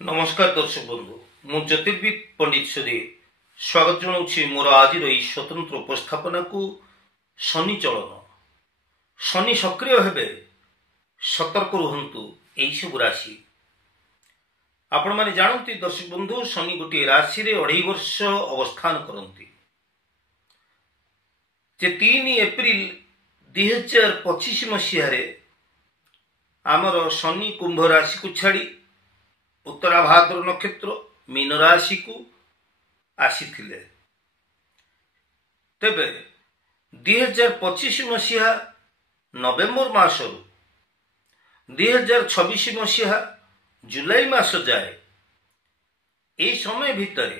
नमस्कार दर्शक बंधु मु ज्योतिर्विद पंडित सूर्य स्वागत जनाऊँ मोर आज स्वतंत्र उपस्थापना को शनि चलन शनि सक्रिय हेबे सतर्क रुहंतु एई सब राशि आपण माने जानती दर्शक बंधु शनि गोटे राशि रे 2.5 वर्ष अवस्थान करती 3 एप्रिल 2025 मसीह आमर शनि कुंभ राशि को छाड़ी उत्तरा भाद्र नक्षत्र मीन राशि को आसी तेबे 2025 मसीहा नवेम्बर मासरू 2026 मसीहा जुलाई मास जाए ए समय भितर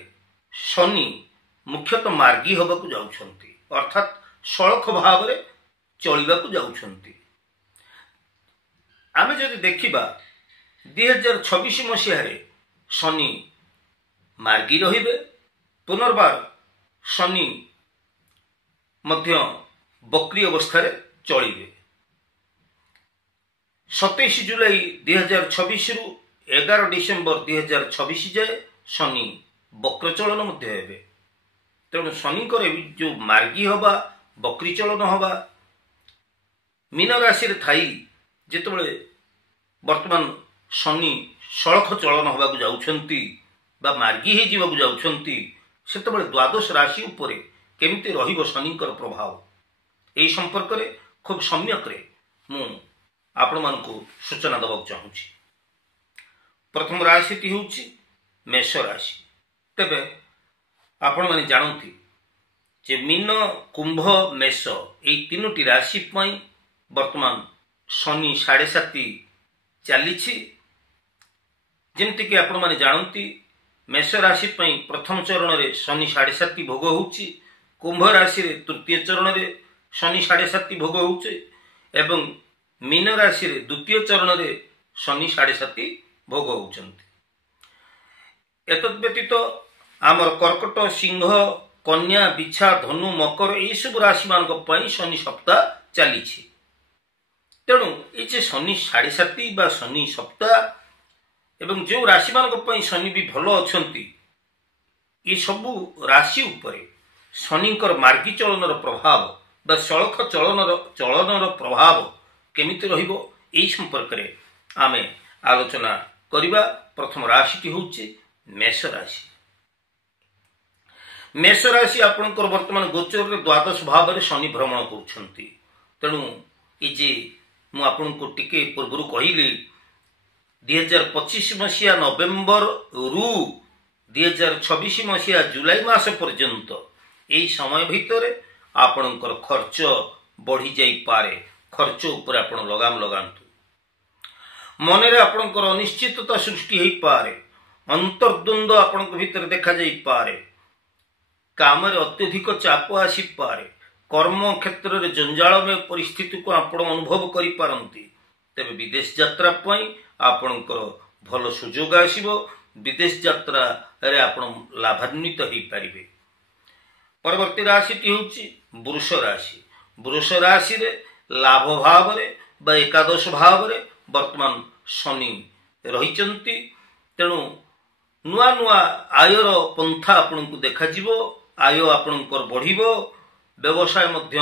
शनि मुख्यतः मार्गी होबाकू जाउछंती अर्थात सड़क भाव में चलिबाकू जाउछंती। आमे जदि देखिबा 2026 मसीह शनि मार्गी रहिबे पुनर्बार शनि मध्य बक्री अवस्था चलिबे 27 जुलाई 2026 रु 11 डिसेम्बर 2026 जाए शनि बक्र चलन मध्य हेबे। तेणु शनि जो मार्गी हवा बक्री चलन हवा मीन राशि थाई जेतबेले वर्तमान शनि सड़क चलन होगा जाउछंती बा मार्गी ही जीवाकू जाउछंती सेतबेले द्वादश राशि उपरे केमिति रहिबो शनिकर प्रभाव एई संपर्क रे खूब सम्यक रे मु आपण मानकू सूचना दबाक चाहूची। प्रथम राशि होउची मेष राशि। तबे आपण माने जानती जे मीन कुंभ मेष एई तीनोटी राशि पई वर्तमान शनि 7.5 चली जमती कि आपण माने जानती मेष राशि प्रथम चरण रे शनि 7.5 भोग होउची कुंभ राशि रे तृतीय चरण रे शनि 7.5 भोग होउचे एवं मीन राशि रे द्वितीय चरण रे शनि 7.5 भोग होउचंती। एतद व्यतीत आमर कर्कट सिंह कन्या बिछा धनु मकर ए सब राशि मानक पई शनि सप्ताह चली तेणु ये शनि 7.5 बा शनि सप्ताह एवं जो राशि मान शनि भी भल अच्छा ये सबू राशि उपरे शनिकर मार्गी चलन प्रभाव बा सड़क चलन प्रभाव केमिति रहिबो एई संपर्क रे आमे आलोचना करिबा। प्रथम राशि होउची मेष राशि। मेष राशि आपनकर वर्तमान गोचर रे द्वादश भाव रे शनि भ्रमण करूछंती। तेणु ये मु आपनको टिके पूर्व कहली 2025 मसीहा नवेम्बर रु 2026 मसीहा जुलाई मास पर्यंत यही समय भितर आपणकर खर्च बढ़ी जाई पारे। खर्च ऊपर आपण लगाम लगांतु मनरे आपणकर अनिश्चितता सृष्टि होई पारे अंतर्द्वंद आपणक भीतर देखा जाई पारे काम रे अत्यधिक चाप आसी पारे कर्म क्षेत्र रे जंजालमय परिस्थिति को आपण अनुभव करि पारंती। तेबे विदेश यात्रा पई आपणकर भल सुजोग आसीबो विदेश यात्रा रे आपण लाभान्वित होई परिबे। परवर्ती राशि होउची वृष राशि। वृष राशि रे लाभ भाव रे बा एकादश भाव रे वर्तमान शनि रहिचंती। तेणु नुआ नुआ आयर पंथा आपणकु देखा जिवो आय आपणकर बढ़िबो व्यवसाय मध्य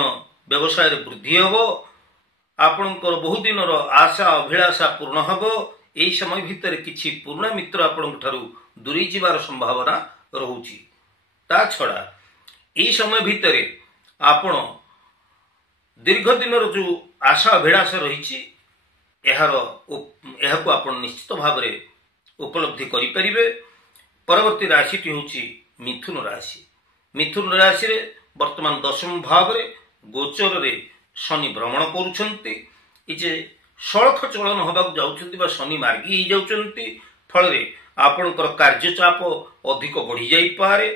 व्यवसाय रे वृद्धि होबो आपणकर बहु दिन आशा अभिलाषा पूर्ण होबो। एई समय भितर किछि पुराना मित्र आपणक ठारू दूरी जिबार संभावना रहुची। ता छड़ा एई समय भितर आपण दीर्घ दिन जो आशा अभिलाषा रहिछि एहाको आपण निश्चित भाव रे उपलब्धि करि परिबे। परवर्ती राशि होउची मिथुन राशि। मिथुन राशि रे वर्तमान दशम भाव रे गोचर रे शनि भ्रमण करूछंती। इजे सड़क चलन होबाक जाउछंती बा शनि मार्गी ही जाउछंती फल रे आपणकर कार्य चाप अधिक बढ़ी जाई पारे।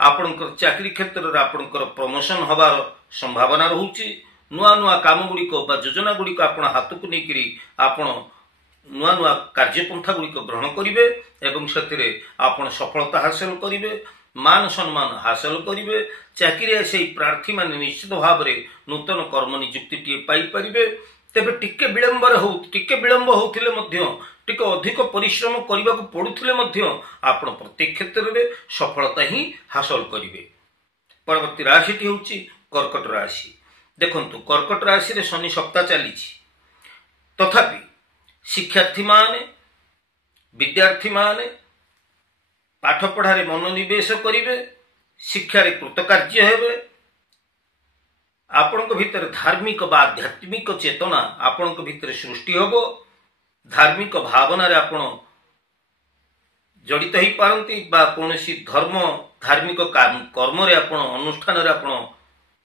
आपणकर चाकरी क्षेत्र रे आपणकर प्रमोशन होबार संभावना रहुची। नुआ नुआ काम गुड़िक बा योजना गुड़िक आपण हाथ को नेकरी आपण नुआ नुआ कार्यपंथा गुड़िक ग्रहण करिवे एवं सेतिरे आपण सफलता हासिल करिवे मान सम्मान हासिल करिवे। चाकरी से प्रार्थी मान निश्चित भाव रे नूतन कर्म नियुक्ति पाई परिवे। तेबे टिके विलंब होथिले मध्य टिके अधिक परिश्रम करने को पड़ुले आपण प्रत्येक क्षेत्र में सफलता ही हासिल करेंगे। परवर्ती राशि हूँ कर्कट राशि। देखंतु कर्कट राशि रे शनि सप्ताह चली तथापि शिक्षार्थी माने विद्यार्थी माने पाठ पढ़ारे मनोनिवेश करेंगे, शिक्षार कृतकार्य हेबे, आपण भितर धार्मिक बा आध्यात्मिक चेतना आपण भितर सृष्टि होबो, धार्मिक भावना रे आपण जड़ित हो पारती बा कौनसी धर्म धार्मिक कर्म रे आपण अनुष्ठान रे आपण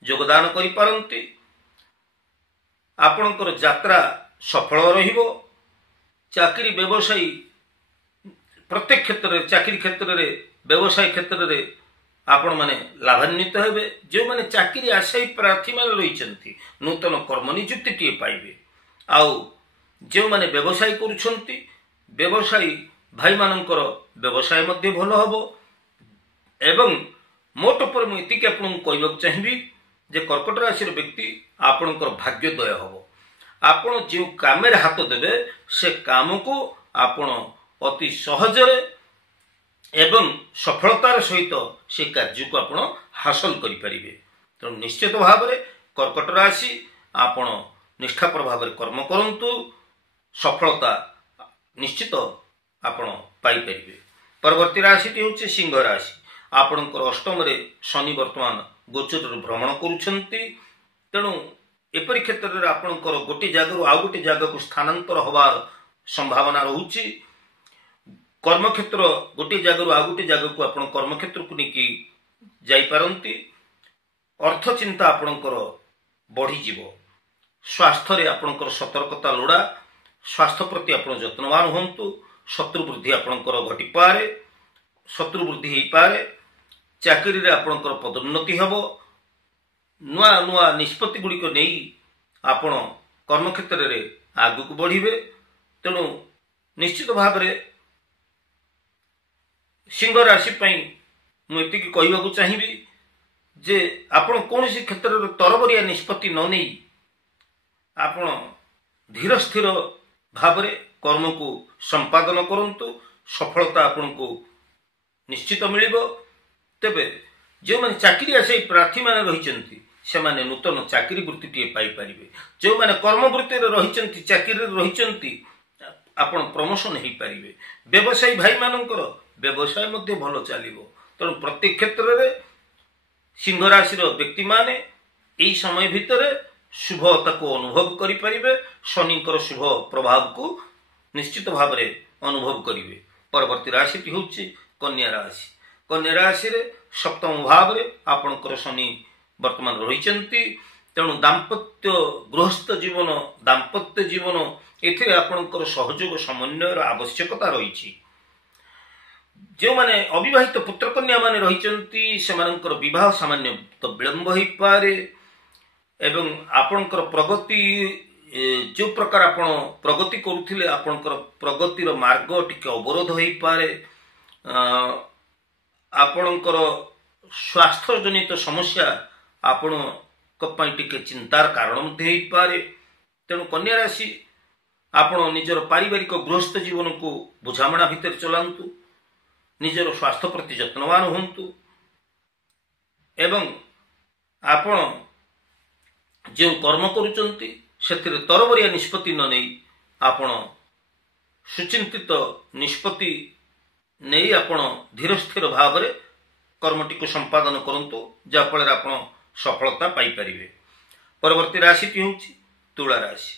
योगदान करि पारंती। आपणकर यात्रा सफल रहिबो। चाकरी व्यवसायी प्रत्येक क्षेत्र में चाकरी क्षेत्र में व्यवसाय क्षेत्र में आपण माने लाभान्वित हेबे। जो माने चाकरी आशायी प्रार्थी माने रहिचंती नूतन कर्म नियुक्ति टीए पाइबे। आउ जो माने व्यवसाय करूछंती व्यवसायी भाई मानकर व्यवसाय मध्ये भल हबो। एवं मोट पर मु एतिक आपन कहबाक चाहिबी जे कर्कट राशि व्यक्ति आपणकर भाग्योदय हबो। आपण जो काम हाथ देवे से काम को आपण अति सहजरे एवं सफलतार सहित से कार्य को आपण हासिल करि परिबे। तो निश्चित भाव में कर्कट राशि आपण निष्ठापर भाव में कर्म करंतु, सफलता निश्चित आपण पाई परिबे। परवर्ती राशि हूँ सिंह राशि। आपणकर अष्टम रे शनि वर्तमान गोचर भ्रमण करुछंती। तेणु एपरी क्षेत्र में आपणकर गोटे जगह आउ गोटे जगह को स्थानांतर होवार संभावना रहुची। कर्मक्षेत्र गोटे जगह आउ गोटे जगह को आपण कर्मक्षेत्र को लेकिन जाई पारंती। अर्थ चिंता आपणकर बढ़ी जीवो। स्वास्थ्य रे आपणकर सतर्कता लोड़ा। स्वास्थ्य प्रति आपण जत्नवान होंतु। शत्रु वृद्धि आपणकर घटी पारे, शत्रु वृद्धि हो पारे। चाकरी रे आपणकर पदोन्नति हबो। नुआ नुआ निष्पत्ति गुड़िक नहीं आपण कर्मक्षेत्र रे आगु को बढ़िबे। तेणु निश्चित भाव में सिंह राशि मुझे कहवाक चाहिए जे आपण कौन सी क्षेत्र में तरबरिया निष्पत्ति न नहीं आपण धीर स्थिर भाव में कर्म को संपादन करंतु। सफलता आपण को निश्चित मिलिबो। तेबे जो माने चाकरी आसे प्रार्थी माने रहिचंती से माने नूतन चाकरी वृत्ति टीए पाई परिबे। जो माने कर्म वृत्ति रे रहिचंती चाकरी रे रहिचंती आपण प्रमोशन हो पारिबे। व्यवसायी भाई मानकर व्यवसाय मध्ये भल चलिबो। तेणु प्रत्येक क्षेत्र में सिंह राशि व्यक्ति माने एई समय भितर शुभता को अनुभव करि परिबे। शनिकर शुभ प्रभाव को निश्चित भाव में अनुभव करिवे। परवर्ती राशि हूँ कन्या राशि। कन्या राशि रे सप्तम भाव में आपणकर शनि वर्तमान रहिचंती। तेणु दाम्पत्य गृहस्थ जीवन दाम्पत्य जीवन एथिरे आपणकर सहयोग समन्वयर आवश्यकता रही। जो माने अविवाहित पुत्र कन्या माने रहिचंती सेमानकर विवाह सामान्य तो विलंब हो पारे। एवं आपणकर प्रगति जो प्रकार आपण प्रगति करुथिले आपणकर प्रगतिर मार्ग टिके अवरोध हो पारे। आपणकर स्वास्थ्य जनित समस्या आपण टिके चिंतार कारण हो पारे। तेणु कन्या राशि आपण निजर पारिवारिक गृहस्थ जीवन को बुझामणा भितर चलांतु। निजर स्वास्थ्य प्रति जत्नवान होंतु। एवं आपण जो कर्म करुचंती सेथिरे तरबरिया निष्पत्ति न नहीं आपण सुचिंतित निष्पत्ति नहीं आपण धीर स्थिर भाव में कर्मटी को संपादन करंतु जाफल आपण सफलता पाई परिबे। परवर्ती राशि हूँ तुला राशि।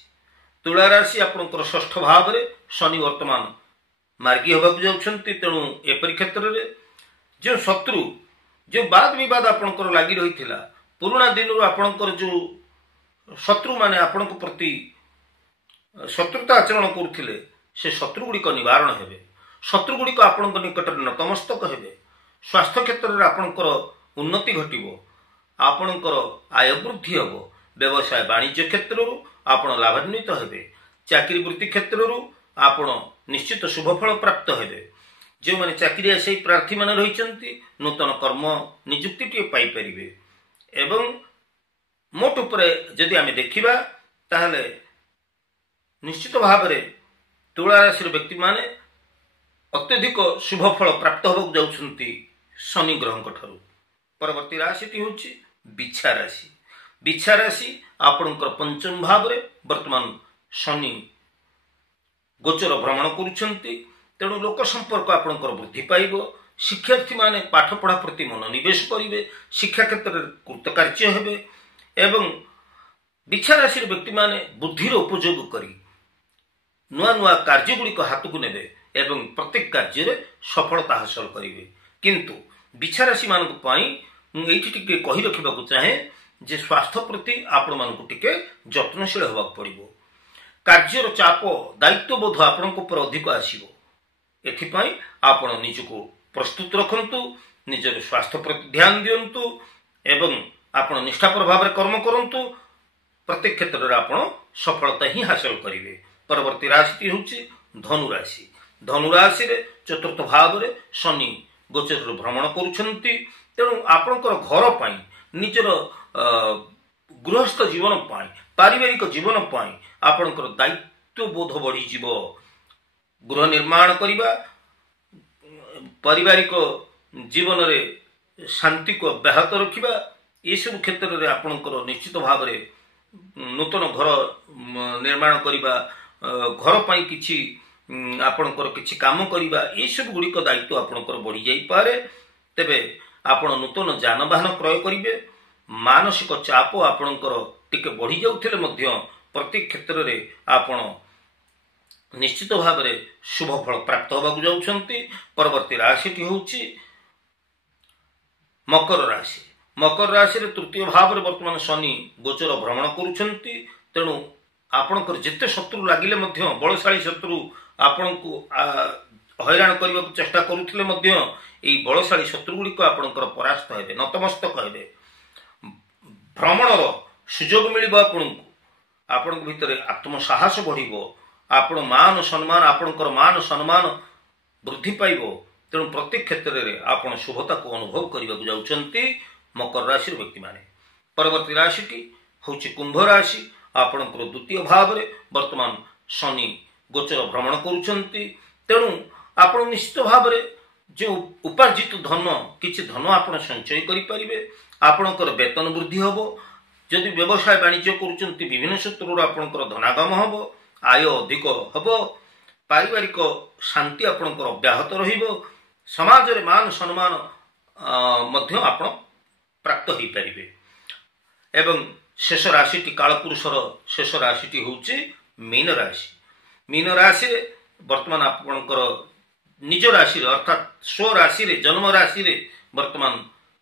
तुला राशि आपणकर षष्ठ भाव में शनि वर्तमान मार्गी होगा जाउछंती। तेणु एपरी क्षेत्र में जो शत्रु जो वाद विवाद आपणकर लागी रही पुराना दिन आपणकर जो शत्रु माने आपण प्रति शत्रुता आचरण करुथिले से शत्रु गुड़िक निवारण हेबे। शत्रु गुड़िक आपण निकट नतमस्तक हेबे। स्वास्थ्य क्षेत्र में आपणकर उन्नति घटिबो। आपणकर आय वृद्धि हेबो। व्यवसाय वाणिज्य क्षेत्र आपण लाभान्वित हेबे। चाकरी वृत्ति क्षेत्र आपण निश्चित शुभफल प्राप्त हेबे। जो माने चाकरी आसे प्रार्थी माने रहिचंती नूतन कर्म नियुक्ति टीए पाई परिबे। एवं मोट उपरे जदि आमे देखिबा ताहले निश्चित भाव में ତୁଳା ରାଶିର ବ୍ୟକ୍ତି ମାନେ ଅତ୍ୟଧିକ शुभ फल प्राप्त होगा जाउछंती शनि ग्रह ठारू। परवर्ती राशि हूँ बिछा राशि। बिछा राशि आपणकर पंचम भाव में वर्तमान शनि गोचर भ्रमण करुछंती। तेणु लोक संपर्क आपणकर वृद्धि पाइब। शिक्षार्थी माने पाठ पढ़ा प्रति मनोनिवेश करेंगे। शिक्षा क्षेत्र में कृतकार्य हेबे एवं बिछा राशि व्यक्ति माने बुद्धिर उपयोग करी नुआ नुआ कार्य गुड़िक हाथ को नेबे एवं प्रत्येक कार्य में सफलता हासिल करेंगे। किंतु बिछा राशि मानक पाई मुझे कही रखा चाहे जे स्वास्थ्य प्रति आपण मानक टिके जत्नशील होगा पड़ो। कार्यर चाप दायित्वबोध आपण अधिक आसो। एथिपाई आपण निजको प्रस्तुत रखंतु, निजर स्वास्थ्य प्रति ध्यान दियंतु एवं आपण निष्ठापर भाव में कर्म करंतु। प्रत्येक क्षेत्र में आपण सफलता ही हासिल करेंगे। परवर्ती राशि हूँ धनुराशि। धनुराशि चतुर्थ भाव में शनि गोचर भ्रमण करुछंती। तेणु आपणकर घर पाई निजर गृहस्थ जीवन पाई पारिवारिक जीवन पाई आपणकर दायित्वबोध बढ़ी जीव। गृह निर्माण करिबा पारिवारिक जीवन रे शांति को व्याहत रखिबा ये सब क्षेत्र में आपणकर निश्चित भाव में नूतन घर निर्माण करिबा घर पाई किछि आपणकर किछि काम करिबा ये सब गुड़िक दायित्व आपणकर बढ़ी जाई पारे। तेबे आपण नूतन जानवाहन क्रय करिवे। मानसिक चाप आपणकर टिके बढ़ी जाउथिले मध्य प्रत्येक क्षेत्र में आपण निश्चित भाव में शुभ फल प्राप्त होगा जाउछंती। परवर्ती राशि होउछि मकर राशि। मकर राशि रे तृतीय भाव में वर्तमान शनि गोचर भ्रमण करुछंती। तेणु आपणकर जेते शत्रु लागिले मध्य बलशाली शत्रु आपण को हैरान करने को चेष्टा करुथिले मध्य एई बलशाली शत्रु गुड़िक आपणकर परास्त हेबे, नतमस्तक हेबे। भ्रमणर सुजोग मिलिबो आपणको। आपणक भितरे आत्मसाहस बढ़िबो। आपण मान सम्मान आपणकर मान सम्मान वृद्धि पाइबो। तेणु प्रत्येक क्षेत्र में आपण शुभता को अनुभव करने जाउछंती मकर राशि व्यक्ति माने। परवर्ती राशि हूँ कुंभ राशि। आपणकर द्वितीय भाव में वर्तमान शनि गोचर भ्रमण करुछंती। तेणु आपण निश्चित भाव में जो उपार्जित धन किछि धन आपण संचय करि परिबे। आपणकर वेतन वृद्धि होबो। जदि व्यवसाय वाणिज्य करुछंती विभिन्न क्षेत्र रो आपणकर धनागम होबो, आय अधिक होबो, पारिवारिक शांति आपणकर अव्याहत रहिबो, समाज रे मान सम्मान मध्य आपण प्राप्त होई परिबे। एवं शेष राशि कालपुरुषर शेष राशि होउछि मीन राशि। मीन राशि वर्तमान आपणकर निज राशि अर्थात स्व राशि रे जन्म राशि रे वर्तमान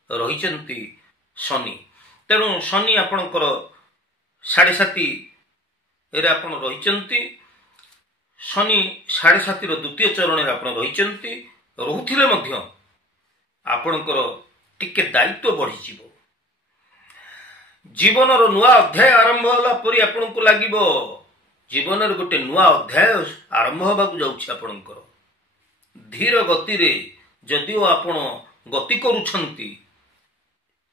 रहिचंती शनि। तेणु शनि आपणकर 7.5 रे आपण रहिचंती। शनि 7.5 रो द्वितीय चरण रे आपण रहिचंती। रहुथिले मध्य आपणकर टिके दायित्व बढ़ी जीवो। जीवन रो नुआ अध्याय आरंभ होला परि आपणको लागिबो। जीवन रो गोटे नुआ अध्याय आरंभ होबाकू जाउछि आपणकर। धीर गति रे जदिओ आपण गति करूछंती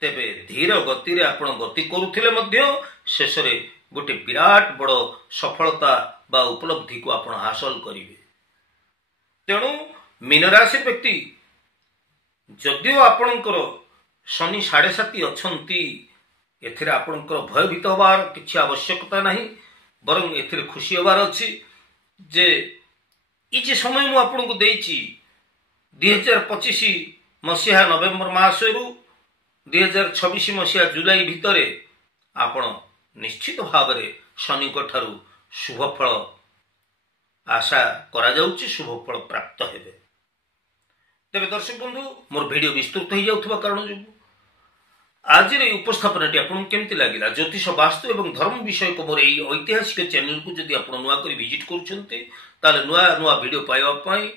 तेबे धीर गति रे आपण गति करूथिले मध्य शेष रे गोटे विराट बड़ सफलता बा उपलब्धि को आपण हासिल करिवे। तेणु मीन राशि व्यक्ति जदिओ आपणकर शनि 7.5 अछंती एथिरे आपणकर भयभीत होबार किछि आवश्यकता नहीं। बरं एथिरे खुशी होबार अछि जे ई जे समय मु आपणको देइछि 2025 मसीहा नवेम्बर मासरु 2026 मसीहा जुलाई भितरे आपण निश्चित भाव में शनि ठारू शुभ फल आशा करा जाउछि, शुभ फल प्राप्त हेबे। तेबे दर्शक बंधु मोर वीडियो विस्तृत हो जाउथबा कारण जो आज उपस्थापनाटी आपन केमती लागिला ज्योतिष वास्तु एवं धर्म विषय को मोर एई ऐतिहासिक चैनल को जदि आपन नुआ करी विजिट करूछन्ते ताले नुआ नुआ वीडियो पाइबा पई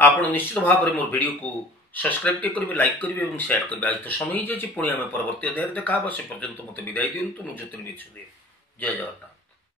आपन निश्चित भाव में मोर वीडियो को सब्सक्राइब करेंगे, लाइक करेंगे और शेयर करेंगे। आज तो समय ही जाइए पुणी आम परवर्ती अध्याय देखा से पर्यंत मत विदाय दिंतु। मुझे जय जगन्नाथ।